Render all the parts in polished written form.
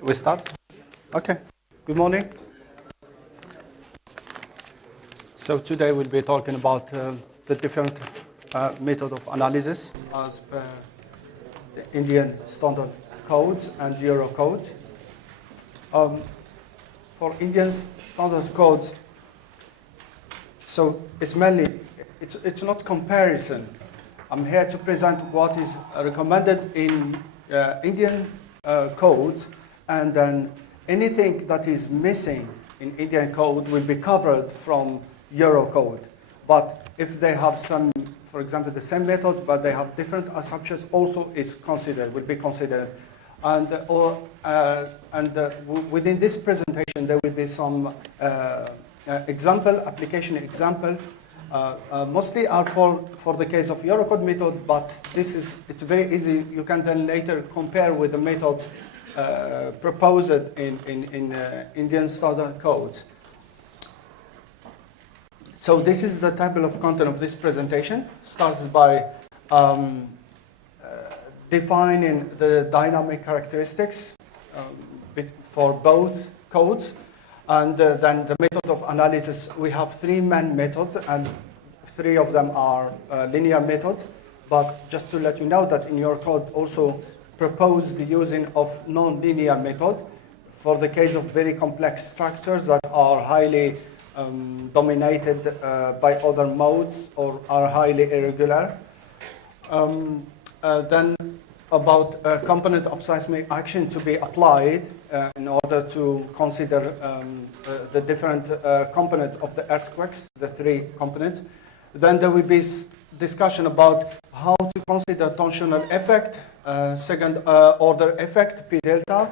We start? Okay. Good morning. So today we'll be talking about the different method of analysis as per the Indian standard codes and Eurocode. For Indian standard codes, so it's mainly, it's not comparison. I'm here to present what is recommended in Indian codes, and then anything that is missing in Indian code will be covered from Eurocode. But if they have some, for example, the same method, but they have different assumptions, also is considered, will be considered. And within this presentation, there will be some application example. Mostly are for the case of Eurocode method, but it's very easy. You can then later compare with the methods proposed in Indian standard codes. So this is the table of content of this presentation, started by defining the dynamic characteristics for both codes. And then the method of analysis, we have three main methods, and three of them are linear methods. But just to let you know that in your code also propose the using of non-linear method for the case of very complex structures that are highly dominated by other modes or are highly irregular. Then about a component of seismic action to be applied in order to consider the different components of the earthquakes, the three components. Then there will be discussion about how to consider torsional effect, second order effect, P delta,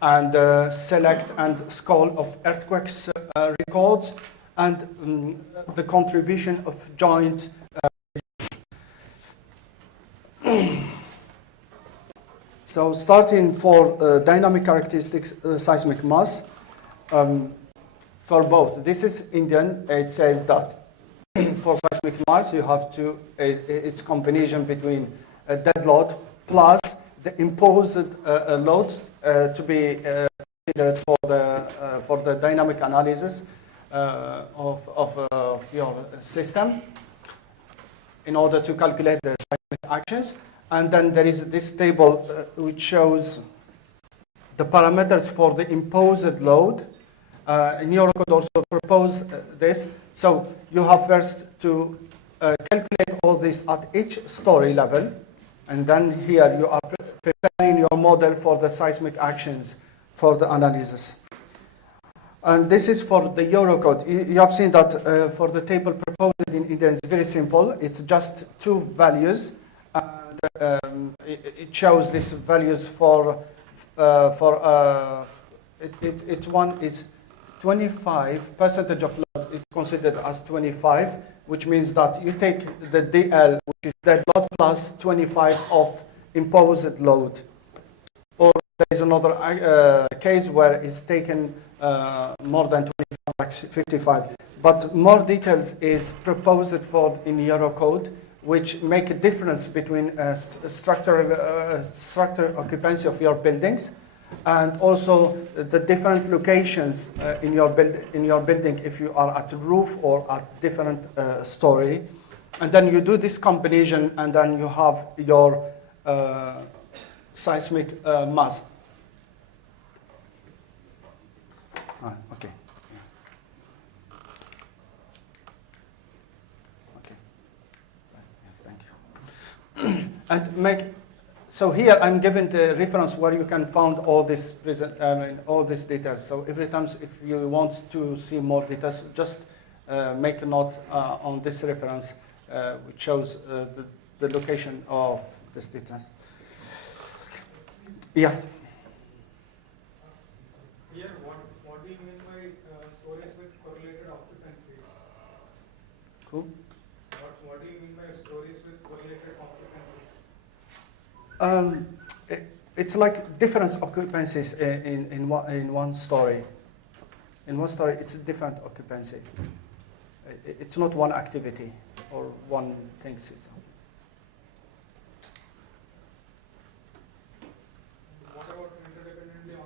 and select and scale of earthquakes records, and the contribution of joint. So starting for dynamic characteristics, seismic mass, for both. This is Indian. It says that for seismic mass, you have to, it's combination between a dead load plus the imposed loads to be considered for the dynamic analysis of your system in order to calculate the seismic actions. And then there is this table which shows the parameters for the imposed load. In Eurocode also propose this. So you have first to calculate all this at each story level. And then here you are preparing your model for the seismic actions for the analysis. And this is for the Eurocode. You have seen that for the table proposed in India, it's very simple. It's just two values. It shows these values for one is 25% of load is considered as 25, which means that you take the DL, which is dead load plus 25 of imposed load. Or there is another case where it's taken more than 25, like 55. But more details is proposed for in Eurocode, which make a difference between structure occupancy of your buildings, and also the different locations in your building if you are at roof or at different story. And then you do this combination, and then you have your seismic mass. Okay. And so here I'm giving the reference where you can find all this all these details. So every time if you want to see more details, just make a note on this reference, which shows the location of this details. Yeah. Here, what do you mean by stories with correlated occupancies? Cool. What do you mean by stories with correlated occupancies? It's like different occupancies in one story. In one story, it's a different occupancy. It's not one activity or one thing. What about interdependently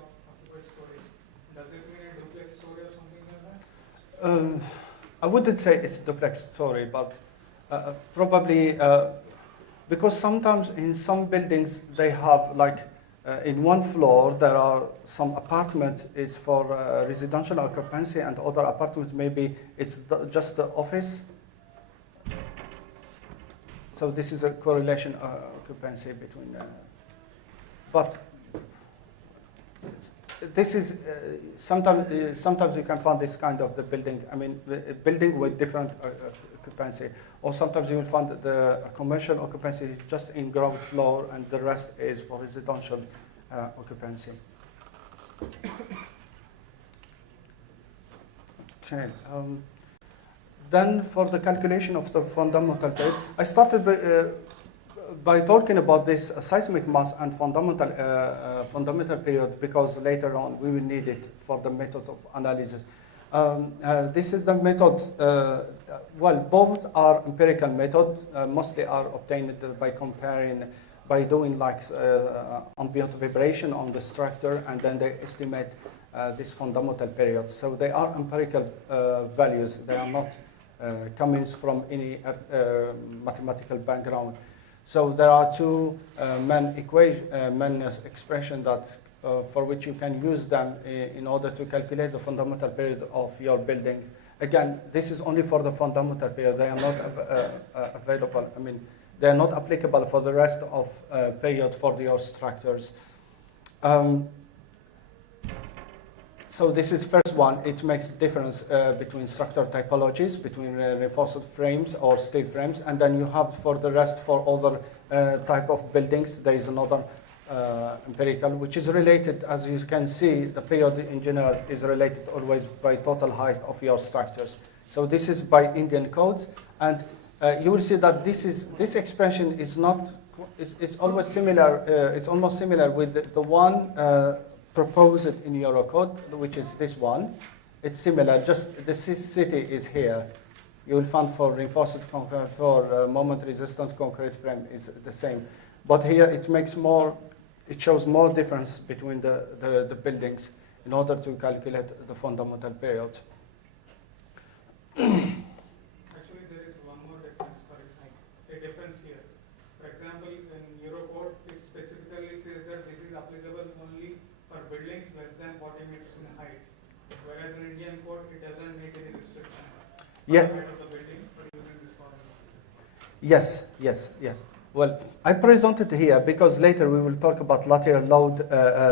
I wouldn't say it's a duplex story, but probably because sometimes in some buildings they have like in one floor there are some apartments is for residential occupancy and other apartments maybe it's just the office. So this is a correlation occupancy between, but this is sometimes you can find this kind of the building. I mean, a building with different occupancy, or sometimes you will find the commercial occupancy is just in ground floor, and the rest is for residential occupancy. Okay. Then for the calculation of the fundamental period, I started by talking about this seismic mass and fundamental period because later on we will need it for the method of analysis. This is the method, well, both are empirical methods, mostly are obtained by comparing, by doing like ambient vibration on the structure, and then they estimate this fundamental period. So they are empirical values, they are not coming from any mathematical background. So there are two main expressions that for which you can use them in order to calculate the fundamental period of your building. Again, this is only for the fundamental period. They are not available. I mean, they are not applicable for the rest of period for your structures. So this is first one. It makes a difference between structure typologies, between reinforced frames or steel frames, and then you have for the rest for other type of buildings. There is another empirical, which is related, as you can see, the period in general is related always by total height of your structures. So this is by Indian codes, and you will see that this expression is not. It's always similar. It's almost similar with the one proposed in Eurocode, which is this one. It's similar, just the city is here. You will find for reinforced concrete, for moment-resistant concrete frame is the same. But here it makes more, it shows more difference between the buildings in order to calculate the fundamental period. Actually, there is one more difference, for example, a difference here. For example, in Eurocode, it specifically says that this is applicable only for buildings less than 40 meters in height, whereas in Indian code it doesn't make any restriction Yeah. on the height of the building for using this formula. Yes. Well, I presented here because later we will talk about lateral load,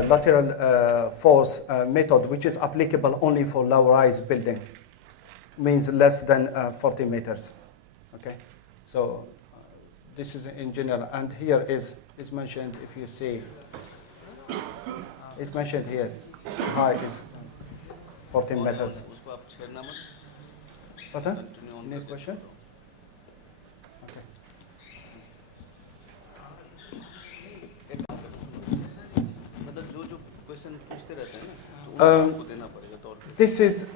lateral force method, which is applicable only for low-rise building, means less than 40 meters. Okay, so this is in general, and here is mentioned. If you see. It's mentioned here. Height is 14 meters. What? Any question? Okay. This is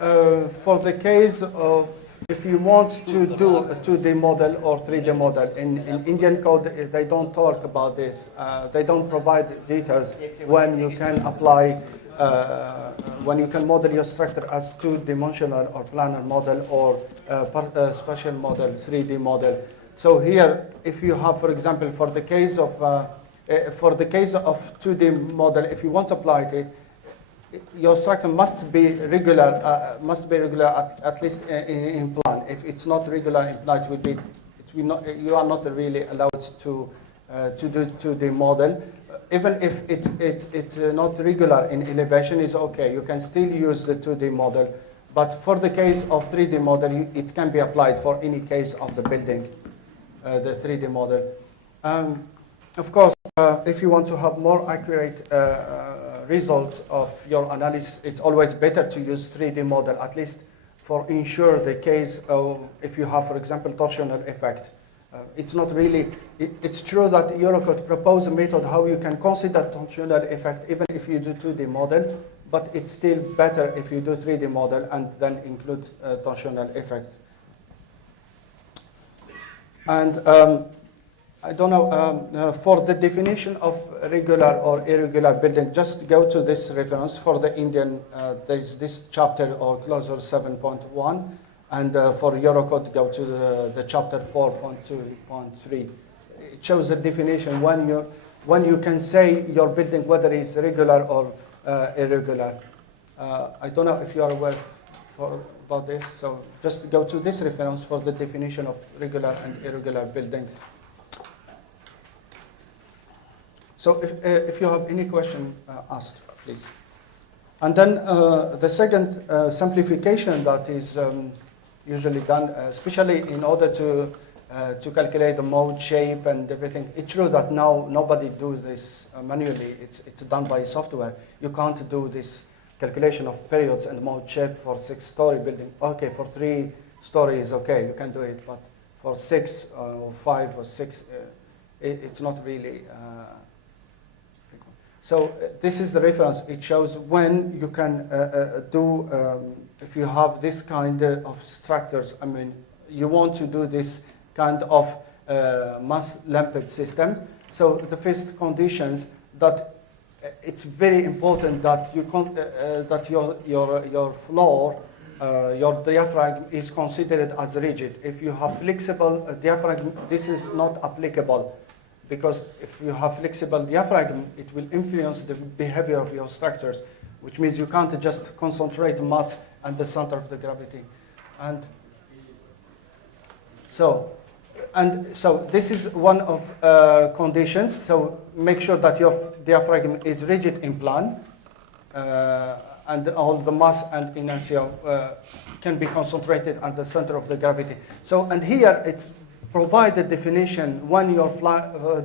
for the case of if you want to do a 2D model or 3D model. In Indian code, they don't talk about this. They don't provide details when you can apply, when you can model your structure as two-dimensional or planar model or spatial model, 3D model. So here, if you have, for example, for the case of 2D model, if you want to apply it, your structure must be regular. At least in plan. If it's not regular in plan, you are not really allowed to do 2D model. Even if it's not regular in elevation, is okay. You can still use the 2D model. But for the case of 3D model, it can be applied for any case of the building, the 3D model. Of course, if you want to have more accurate results of your analysis, it's always better to use 3D model, at least for ensure the case of if you have, for example, torsional effect. It's not really, it's true that Eurocode proposes a method how you can consider torsional effect even if you do 2D model, but it's still better if you do 3D model and then include torsional effect. And I don't know, for the definition of regular or irregular building, just go to this reference for the Indian, there is this chapter or clause 7.1, and for Eurocode, go to the chapter 4.2.3. It shows the definition when you can say your building whether it's regular or irregular. I don't know if you are aware about this, so just go to this reference for the definition of regular and irregular buildings. So if you have any question, ask, please. And then the second simplification that is usually done, especially in order to calculate the mode, shape, and everything. It's true that now nobody does this manually. It's done by software. You can't do this calculation of periods and mode shape for 6-story building. Okay, for 3 stories, okay, you can do it, but for 6 or 5 or 6, it's not really. So this is the reference. It shows when you can do, if you have this kind of structures, I mean, you want to do this kind of mass lumped system. So the first conditions that it's very important that you that your floor, your diaphragm is considered as rigid. If you have flexible diaphragm, this is not applicable. Because if you have flexible diaphragm, it will influence the behavior of your structures, which means you can't just concentrate mass at the center of the gravity. And so this is one of conditions. So make sure that your diaphragm is rigid in plan, and all the mass and inertia can be concentrated at the center of the gravity. So, and here it's provide the definition when your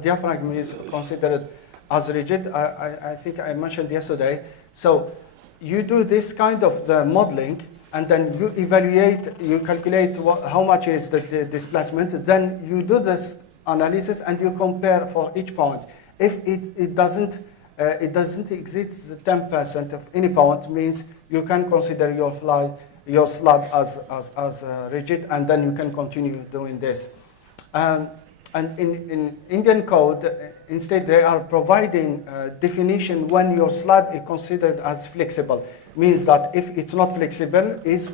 diaphragm is considered as rigid. I think I mentioned yesterday. So you do this kind of the modeling, and then you evaluate, you calculate how much is the displacement. Then you do this analysis and you compare for each point. If it doesn't exceed the 10% of any point, means you can consider your slab as rigid, and then you can continue doing this. And in Indian code, instead they are providing definition when your slab is considered as flexible. Means that if it's not flexible, it's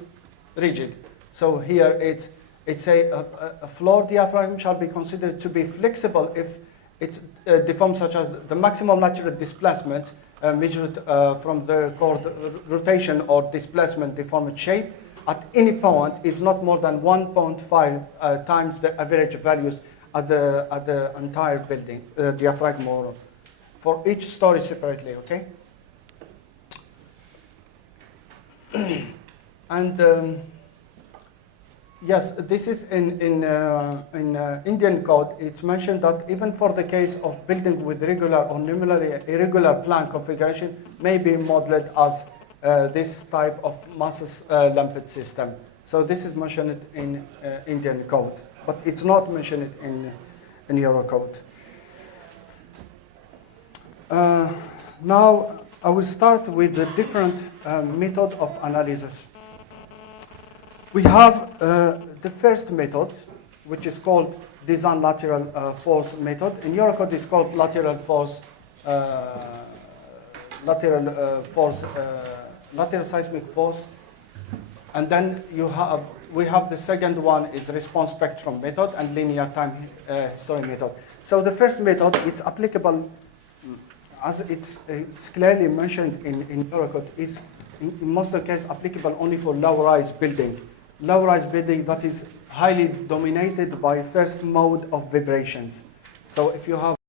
rigid. So here it's a floor diaphragm shall be considered to be flexible if it's deformed, such as the maximum natural displacement measured from the chord rotation or displacement deformed shape at any point is not more than 1.5 times the average values at the entire building, diaphragm, or for each story separately, okay? And yes, this is in Indian code. It's mentioned that even for the case of building with regular or numerically irregular plan configuration may be modeled as this type of masses lumped system. So this is mentioned in Indian code, but it's not mentioned in Eurocode. Now I will start with the different method of analysis. We have the first method, which is called design lateral force method. In Eurocode, it's called lateral seismic force. And then we have the second one is response spectrum method and linear time history method. So the first method, it's applicable, as it's clearly mentioned in Eurocode, is in most of the cases applicable only for low-rise building. Low-rise building that is highly dominated by first mode of vibrations. So if you have